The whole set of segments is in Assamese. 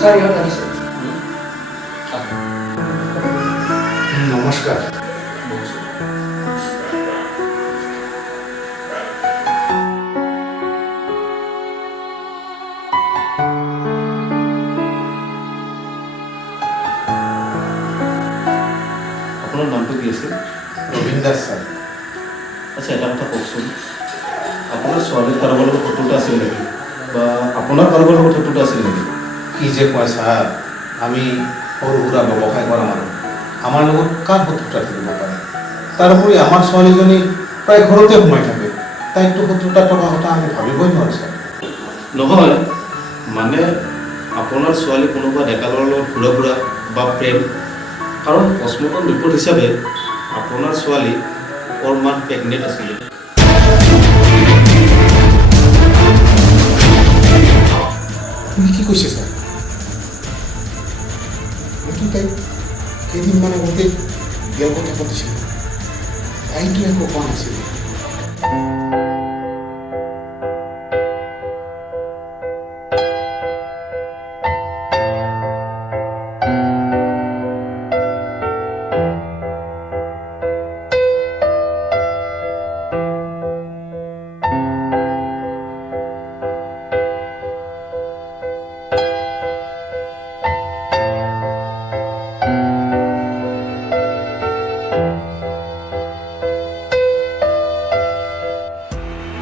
স্যাৰ ইহঁত আহিছে। নমস্কাৰ। আপোনাৰ নামটো কি আছিল? ৰবীন দাস ছাৰ। আচ্ছা, এটা কথা কওকচোন, আপোনাৰ ছোৱালীৰ কাৰোবাৰ লগত শত্ৰুতা আছিল নেকি, বা আপোনাৰ কাৰোবাৰ লগত শত্ৰুতা আছিল নেকি? কি যে কয় ছাৰ, আমি সৰু সুৰা ব্যৱসায় কৰা মানুহ, আমাৰ লগত কাৰ শত্ৰুতা থাকিব পাৰে? তাৰোপৰি আমাৰ ছোৱালীজনী প্ৰায় ঘৰতে সোমাই থাকে, তাইতো শত্ৰুতা থকা কথা আমি ভাবিবই নোৱাৰোঁ ছাৰ। নহয়, মানে আপোনাৰ ছোৱালী কোনোবা ডেকা ল'ৰাৰ লগত ঘূৰা ফুৰা বা প্ৰেম, কাৰণ পষ্টমৰ্টম ৰিপৰ্ট হিচাপে আপোনাৰ ছোৱালী 4 মান্থ প্ৰেগনেণ্ট আছিলে। আপুনি কি কৈছে ছাৰ? মইতো তাইক কেইদিনমান আগতে বিয়াৰ কথা পাতিছিলোঁ, তাইতো একো কোৱা নাছিল।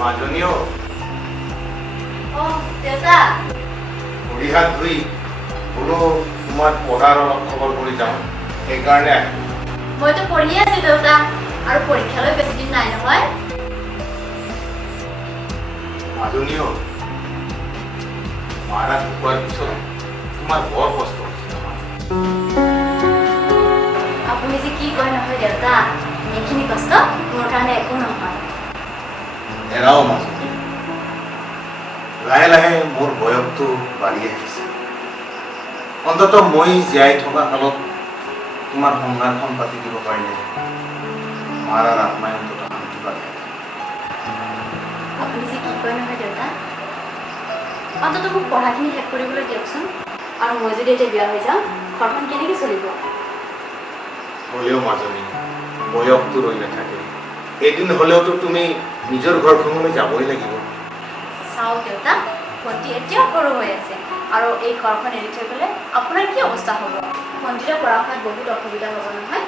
মাজনীও দেউতা, ভৰি হাত ধুই বোলো তোমাৰ পঢ়াৰ অলপ খবৰ কৰি যাওঁ, সেইকাৰণে আহিলোঁ। মইতো পঢ়িয়ে আছো দেউতা, আৰু পৰীক্ষালৈ বেছি দিন নাই নহয়। মাজনীও মাৰা ঢুকোৱাৰ পিছত তোমাৰ বৰ কষ্ট হৈছে। আপুনি যে কি কয় নহয় দেউতা, এইখিনি কষ্ট মোৰ কাৰণে একো নহয়। এৰাও মাজনী, লাহে লাহে মোৰ বয়সটো বাঢ়ি আহিছে। অন্ততঃ মই জীয়াই থকা কালত তোমাৰ সংসাৰখন পাতি দিব পাৰিলে মাৰাৰ আত্মাই অন্ততঃ শান্তি পালে। আপুনি যে কি কয় নহয় দেউতা, অন্তত মোক পঢ়াখিনি শেষ কৰিবলৈ দিয়কচোন, আৰু মই যদি এতিয়া বিয়া হৈ যাওঁ, ঘৰখন কেনেকৈ চলিব? হ'লেও মাজনী, বয়সটো ৰৈ নাথাকে, এদিন হ'লেওতো তুমি নিজৰ ঘৰখনলৈ যাবই লাগিব। চাওক দেউতা, ভণ্টি এতিয়াও সৰু হৈ আছে, আৰু এই ঘৰখন এৰি থৈ গ'লে আপোনাৰ কি অৱস্থা হ'ব? ভণ্টিৰে পঢ়া শুনাত বহুত অসুবিধা হ'ব নহয়,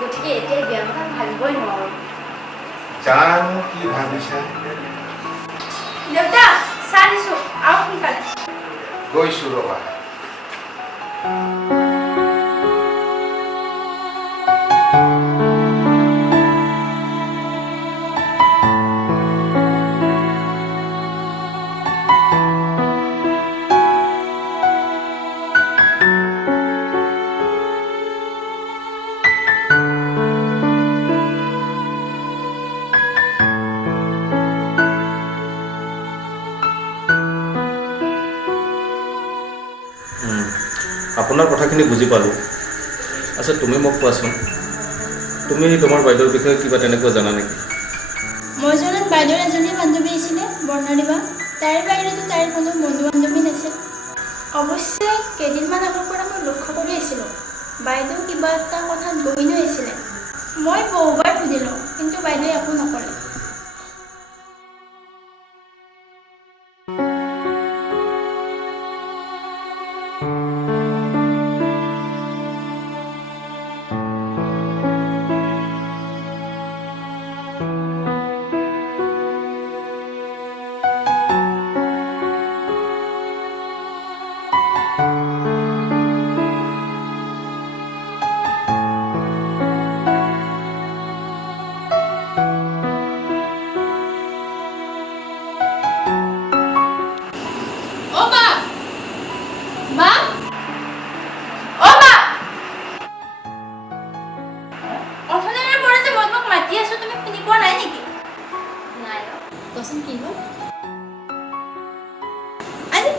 গতিকে এতিয়াই বিয়াৰ কথা ভাবিবই নোৱাৰোঁ। জানো কি ভাবিছা। দেউতা, চাহ দিছোঁ, আৰু সোনকালে। গৈছোঁ ৰবা। আপোনাৰ কথাখিনি বুজি পালোঁ। আচ্ছা, তুমি মোক কোৱাচোন, তুমি তোমাৰ বাইদেউৰ বিষয়ে কিবা তেনেকুৱা জানা নেকি? মই জনাত বাইদেউৰ এজনী বান্ধৱী আছিলে, বৰ্ণালীবা। তাইৰ বাহিৰেতো তাইৰ কোনো বন্ধু বান্ধৱী নাছিল। অৱশ্যে কেইদিনমান আগৰ পৰা মই লক্ষ্য কৰি আছিলোঁ, বাইদেউ কিবা এটা কথাত গহীন হৈ আছিলে। মই বহুবাৰ সুধিলোঁ, কিন্তু বাইদেৱে একো নক'লে।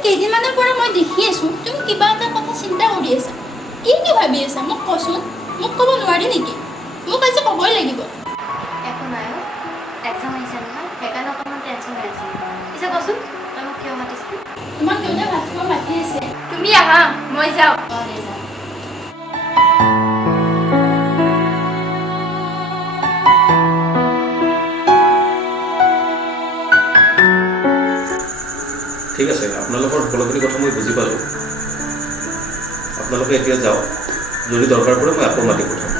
কেইদিনমানৰ পৰা মই দেখি আছোঁ তুমি কিবা এটা কথা চিন্তা কৰি আছা। কি ভাবি আছা মোক কচোন, মোক ক'ব নোৱাৰি নেকি? মোক আজি ক'বই লাগিব। একো নাই, এক্সাম আহিছে নহয়, সেইকাৰণে অকণমান টেনশ্যন হৈ আছে। পিছে কচোন, তই মোক কিয় মাতিছিলি? তোমাক দেউতাই ভাত খাব মাতি আছে, তুমি তুমি আহা মই যাওঁ ঠিক আছে আপোনালোকৰ সকলোখিনি কথা মই বুজি পালোঁ আপোনালোকে এতিয়া যাওক যদি দৰকাৰ পৰে মই আকৌ মাতি পঠাম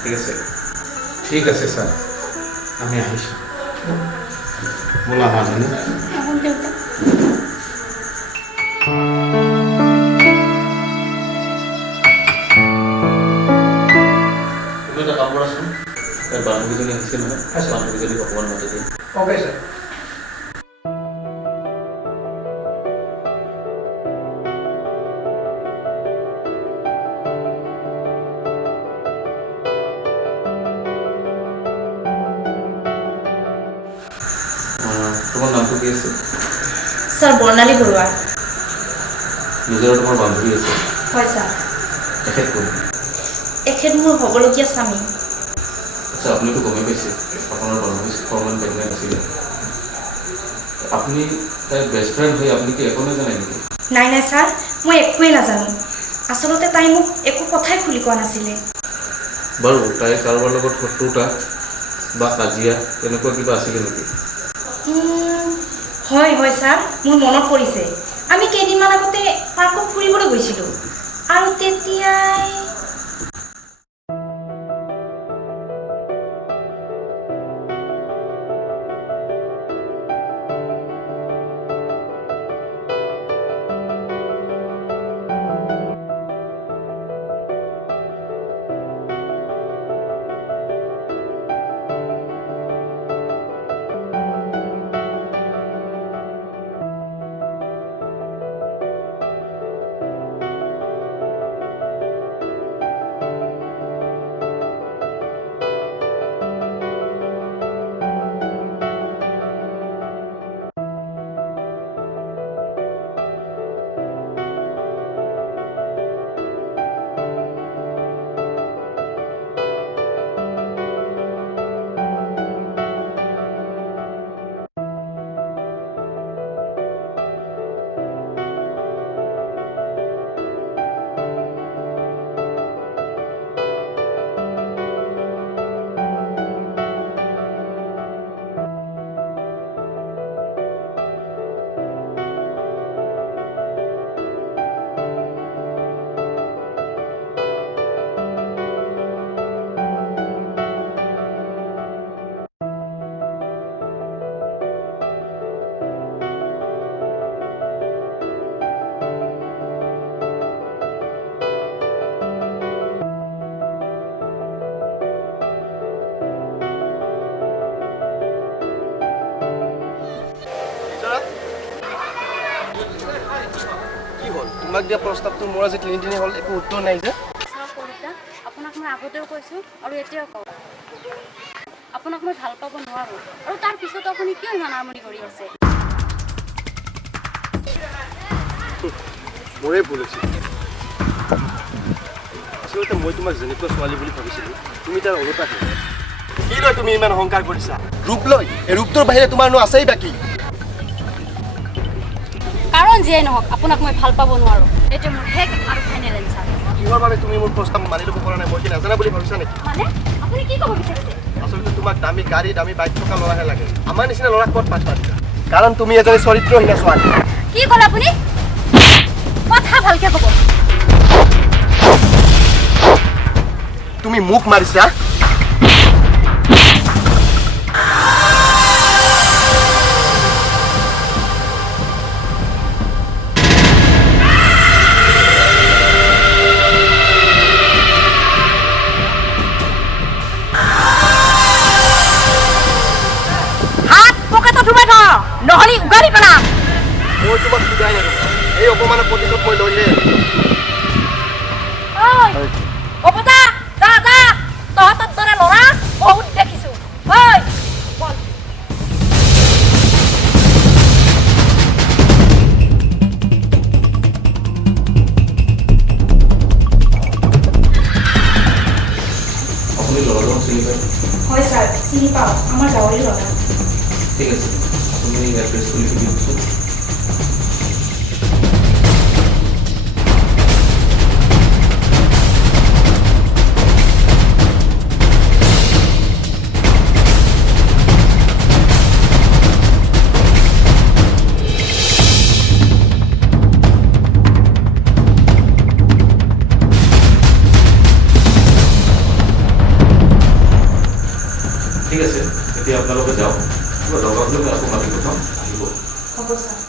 ঠিক আছে ঠিক আছে ছাৰ আমি আহিছোঁ বোলা মাজনী আহক দেউতা তুমি এটা কাম কৰাচোন তাৰ বান্ধৱীজনী আহিছে নহয় বান্ধৱীজনীক অকণমান মাতি দিম ওকে স্যাৰ তোমাৰ নামটো কি আছে স্যাৰ বৰ্ণালী বৰুৱা নিজৰ তোমাৰ বান্ধৱী আছে হয় ছাৰ তেখেত কোন এখেত মোৰ হ'বলগীয়া স্বামী আচ্ছা আপুনিতো গমেই পাইছে আপোনাৰ বান্ধৱী ফৰ্মেল প্ৰেগনেণ্ট আছিলে আপুনি তাইৰ বেষ্ট ফ্ৰেণ্ড হৈ আপুনি কি একো নাজানে নেকি নাই নাই ছাৰ মই একোৱেই নাজানো আচলতে তাই মোক একো কথাই খুলি কোৱা নাছিলে বাৰু তাই কাৰোবাৰ লগত শত্ৰুতা বা কাজিয়া তেনেকুৱা কিবা আছিলে নেকি হয় হয় ছাৰ মোৰ মনত পৰিছে আমি কেইদিনমান আগতে পাৰ্কত ফুৰিবলৈ গৈছিলোঁ আৰু তেতিয়াই কি হল তোমাক দিয়া প্ৰস্তাৱটো মোৰ আজি 3 দিন হ'ল একো উত্তৰ নাই যে চাওক কবিতা আপোনাক মই আগতেও কৈছোঁ আৰু এতিয়াও কওঁ আপোনাক মই ভাল পাব নোৱাৰোঁ আৰু তাৰ পিছতো আপুনি কিয় ইমান আমনি কৰি আছে মোৰে ভুল হৈছে আচলতে মই তোমাক যেনেকুৱা ছোৱালী বুলি ভাবিছিলোঁ তুমি তাৰ ওলোটা কি লৈ তুমি ইমান অহংকাৰ কৰিছা ৰূপ লৈ এই ৰূপটোৰ বাহিৰে তোমাৰনো আছেই বাকী কাৰণ যিয়েই নহওক আপোনাক মই ভাল পাব নোৱাৰোঁ এইটো মোৰ শেষ আৰু ফাইনেল এনচাৰ কিহৰ বাবে তুমি মোৰ প্ৰস্তাৱ মানি ল'ব পৰা নাই মই কি নাজানা বুলি ভাবিছা নেকি মানে আপুনি কি ক'ব বিচাৰিছে আচলতে তোমাক দামী গাড়ী দামী বাইক থকা ল'ৰাহে লাগে আমাৰ নিচিনা ল'ৰাক ক'ত পাত্তা দিবা কাৰণ তুমি এজনী চৰিত্ৰহীন ছোৱালী কি ক'লে আপুনি কথা ভালকে ক'ব তুমি মুখ মাৰিছা নহ'লে উগাৰি পেলাম মই তোমাক সুধাই নাই এই অপমানৰ প্ৰতিশোধ মই লৈহে অপতা যা যা তহঁতৰ দৰে ল'ৰা বহুত দেখিছোঁ হয় বল আপুনি ল'ৰাজন চিনি পায় হয় ছাৰ চিনি পাওঁ আমাৰ গাঁৱৰে ল'ৰা ঠিক আছে আপুনি এড্ৰেছটো লিখি দিয়কচোন এতিয়া আপোনালোকে যাওক কিবা দৰকাৰ হ'লে মই আকৌ মাতি পঠাম আহিব হ'ব ছাৰ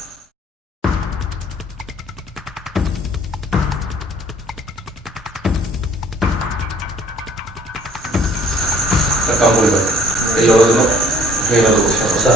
এটা কাম কৰিবা এই ল'ৰাজনক সেই ব্যৱস্থা